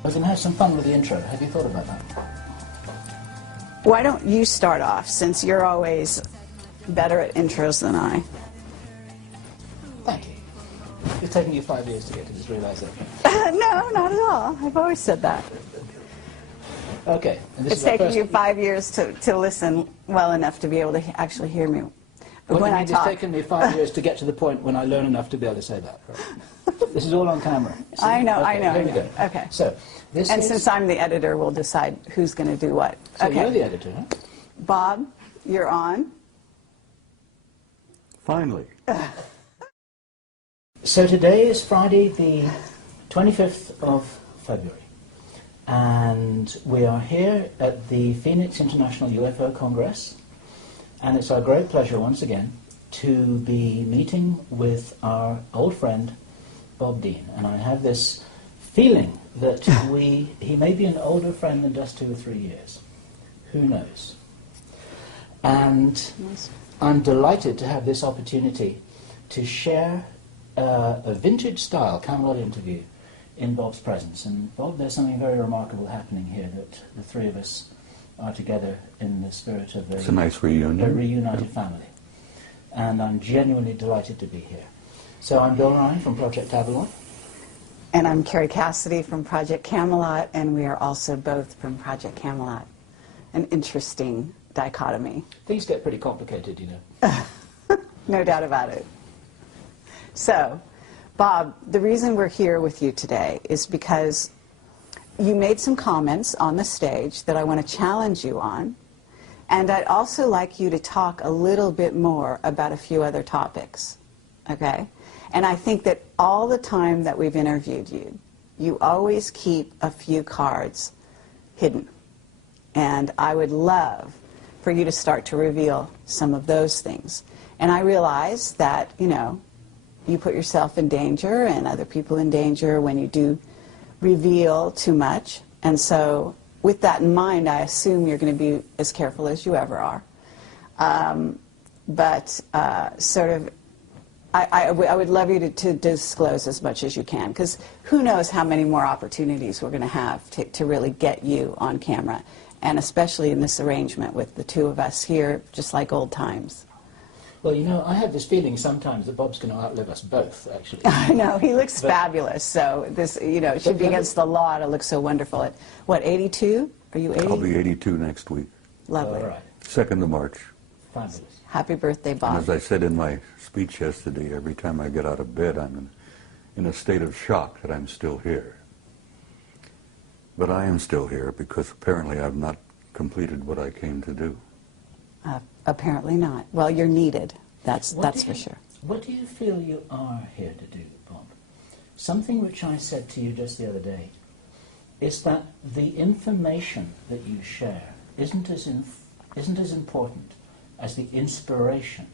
I was going to have some fun with the intro. Have you thought about that? Why don't you start off, since you're always better at intros than I? Thank you. It's taken you 5 years to get to this realization. No, not at all. I've always said that. Okay. And this It's is our taken first... you 5 years to listen well enough to be able to actually hear me. What when do you I mean talk. it's taken me 5 years to get to the point when I learn enough to be able to say that? Right? This is all on camera. See? I know, okay, I here we know. go. Okay. So, this And is... since I'm the editor, we'll decide who's going to do what. So Okay. you're the editor, huh? Bob, you're on. Finally. So today is Friday the 25th of February, and we are here at the Phoenix International UFO Congress, and it's our great pleasure once again to be meeting with our old friend Bob Dean. And I have this feeling that he may be an older friend than just 2 or 3 years. Who knows? And I'm delighted to have this opportunity to share a vintage-style Camelot interview in Bob's presence. And Bob, there's something very remarkable happening here, that the three of us are together in the spirit of It's a nice reunion. a reunited family. And I'm genuinely delighted to be here. So I'm Bill Ryan from Project Avalon. And I'm Carrie Cassidy from Project Camelot, and we are also both from Project Camelot. An interesting dichotomy. Things get pretty complicated, you know. No doubt about it. So, Bob, the reason we're here with you today is because you made some comments on the stage that I want to challenge you on, and I'd also like you to talk a little bit more about a few other topics, okay? And I think that all the time that we've interviewed you, you always keep a few cards hidden. And I would love for you to start to reveal some of those things. And I realize that, you know, you put yourself in danger and other people in danger when you do reveal too much. And so with that in mind, I assume you're going to be as careful as you ever are. I would love you to disclose as much as you can, because who knows how many more opportunities we're going to have to really get you on camera, and especially in this arrangement with the two of us here, just like old times. Well, you know, I have this feeling sometimes that Bob's going to outlive us both, actually. I know, he looks fabulous, so this, you know, it should be against the law to look so wonderful. At, what, 82? Are you 80? I'll be 82 next week. Lovely. All right. 2nd of March. Fabulous. Happy birthday, And Bob. as I said in my speech yesterday, every time I get out of bed, I'm in a state of shock that I'm still here. But I am still here because apparently I've not completed what I came to do. Apparently not. Well, you're needed. That's for sure. What do you feel you are here to do, Bob? Something which I said to you just the other day is that the information that you share isn't as important as the inspiration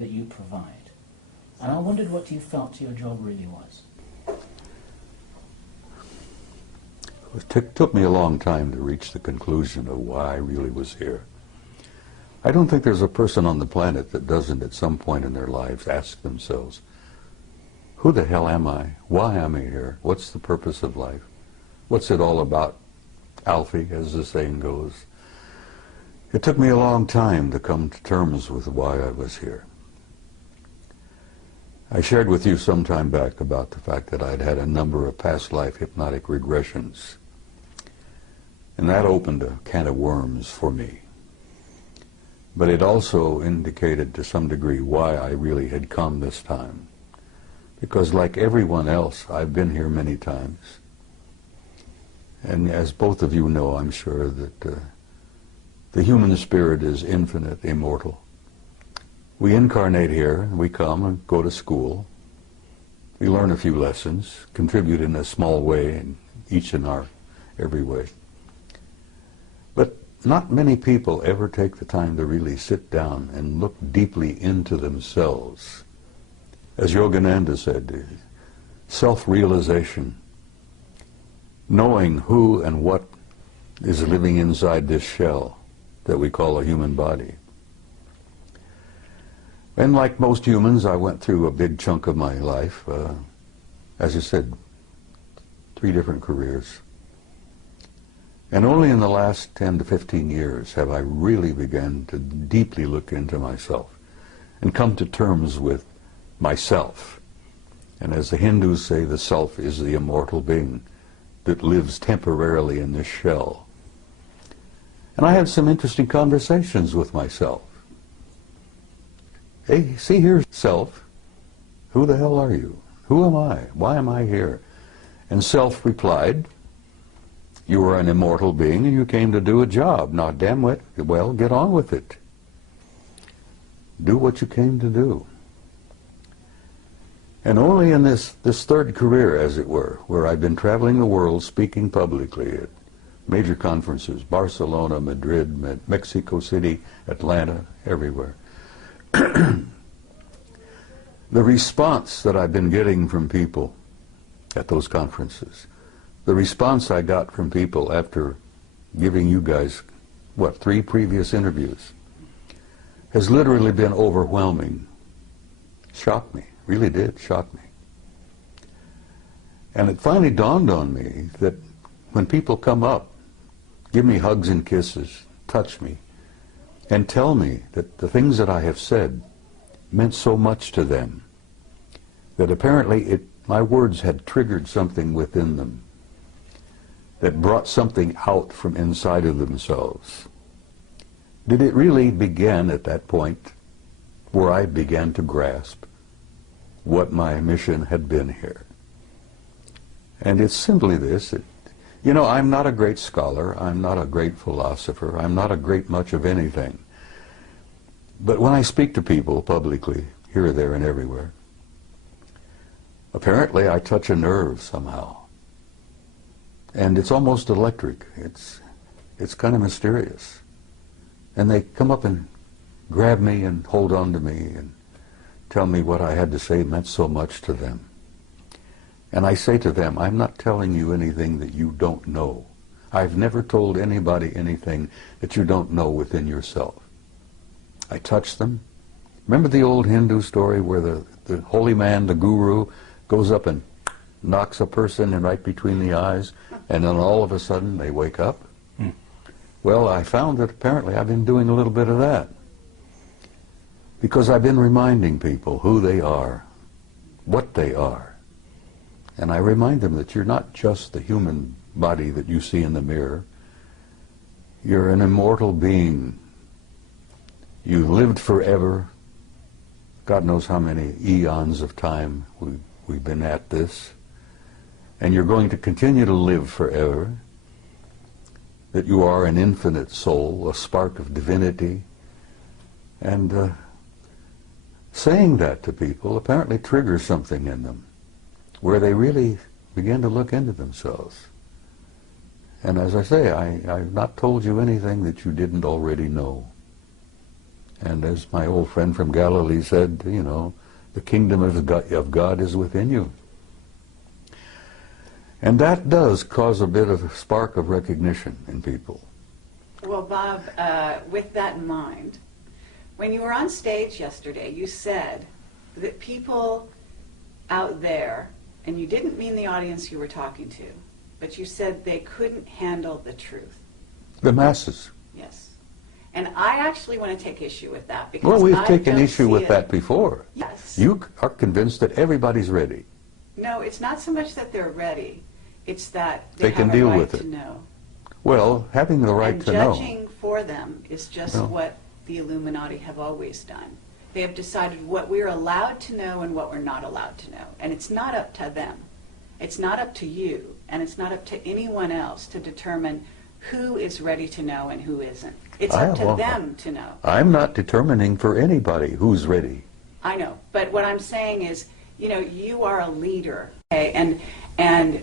that you provide. And I wondered what you felt your job really was. It took me a long time to reach the conclusion of why I really was here. I don't think there's a person on the planet that doesn't at some point in their lives ask themselves, who the hell am I? Why am I here? What's the purpose of life? What's it all about? Alfie, as the saying goes. It took me a long time to come to terms with why I was here. I shared with you some time back about the fact that I'd had a number of past life hypnotic regressions. And that opened a can of worms for me. But it also indicated to some degree why I really had come this time. Because like everyone else, I've been here many times. And as both of you know, I'm sure, that the human spirit is infinite, immortal. We incarnate here, we come and go to school. We learn a few lessons, contribute in a small way, in each in our every way. But not many people ever take the time to really sit down and look deeply into themselves. As Yogananda said, self-realization, knowing who and what is living inside this shell that we call a human body. And like most humans, I went through a big chunk of my life, as I said, 3 different careers. And only in the last 10 to 15 years have I really begun to deeply look into myself and come to terms with myself. And as the Hindus say, the self is the immortal being that lives temporarily in this shell. And I had some interesting conversations with myself. Hey, see here, self, who the hell are you? Who am I? Why am I here? And self replied, you are an immortal being and you came to do a job. Now, damn it, well, get on with it. Do what you came to do. And only in this third career, as it were, where I've been traveling the world speaking publicly at major conferences, Barcelona, Madrid, Mexico City, Atlanta, everywhere. The response that I've been getting from people at those conferences, the response I got from people after giving you guys, 3 previous interviews, has literally been overwhelming. Shocked me, really did shock me. And it finally dawned on me that when people come up, give me hugs and kisses, touch me, and tell me that the things that I have said meant so much to them, that apparently my words had triggered something within them that brought something out from inside of themselves. Did it really begin at that point where I began to grasp what my mission had been here? And it's simply this. You know, I'm not a great scholar, I'm not a great philosopher, I'm not a great much of anything. But when I speak to people publicly, here, there, and everywhere, apparently I touch a nerve somehow. And it's almost electric. It's kind of mysterious. And they come up and grab me and hold on to me and tell me what I had to say meant so much to them. And I say to them, I'm not telling you anything that you don't know. I've never told anybody anything that you don't know within yourself. I touch them. Remember the old Hindu story where the holy man, the guru, goes up and knocks a person in right between the eyes, and then all of a sudden they wake up? Well, I found that apparently I've been doing a little bit of that. Because I've been reminding people who they are, what they are. And I remind them that you're not just the human body that you see in the mirror. You're an immortal being. You've lived forever. God knows how many eons of time we've been at this. And you're going to continue to live forever. That you are an infinite soul, a spark of divinity. And saying that to people apparently triggers something in them, where they really begin to look into themselves. And as I say, I've not told you anything that you didn't already know. And as my old friend from Galilee said, you know, the kingdom of God is within you. And that does cause a bit of a spark of recognition in people. Well, Bob, with that in mind, when you were on stage yesterday, you said that people out there, and you didn't mean the audience you were talking to, but you said they couldn't handle the truth. The masses. Yes. And I actually want to take issue with that, because well, we've taken issue with that before. Yes. You are convinced that everybody's ready. No, it's not so much that they're ready. It's that they can deal with it. To know. Well, having the right to know. And judging for them is just what the Illuminati have always done. They have decided what we're allowed to know and what we're not allowed to know. And it's not up to them. It's not up to you, and it's not up to anyone else to determine who is ready to know and who isn't. It's up to them to know. I'm not determining for anybody who's ready. I know, but what I'm saying is, you know, you are a leader, okay? And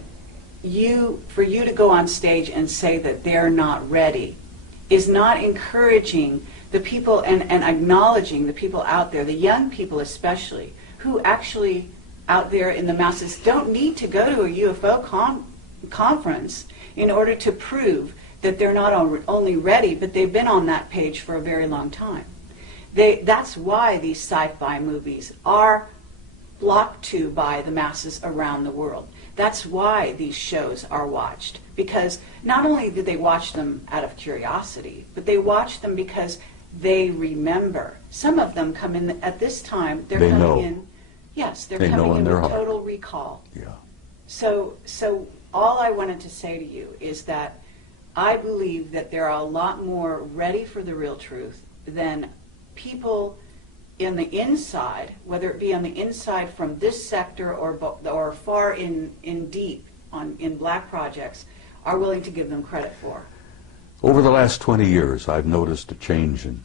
for you to go on stage and say that they're not ready is not encouraging the people and acknowledging the people out there, the young people especially, who actually out there in the masses don't need to go to a UFO conference in order to prove that they're not only ready, but they've been on that page for a very long time. That's why these sci-fi movies are flocked to by the masses around the world. That's why these shows are watched, because not only do they watch them out of curiosity, but they watch them because they remember. Some of them come in at this time, they're coming in, yes, they're coming in with total recall. Yeah. So all I wanted to say to you is that I believe that there are a lot more ready for the real truth than people in the inside, whether it be on the inside from this sector or far in deep in black projects, are willing to give them credit for. Over the last 20 years, I've noticed a change in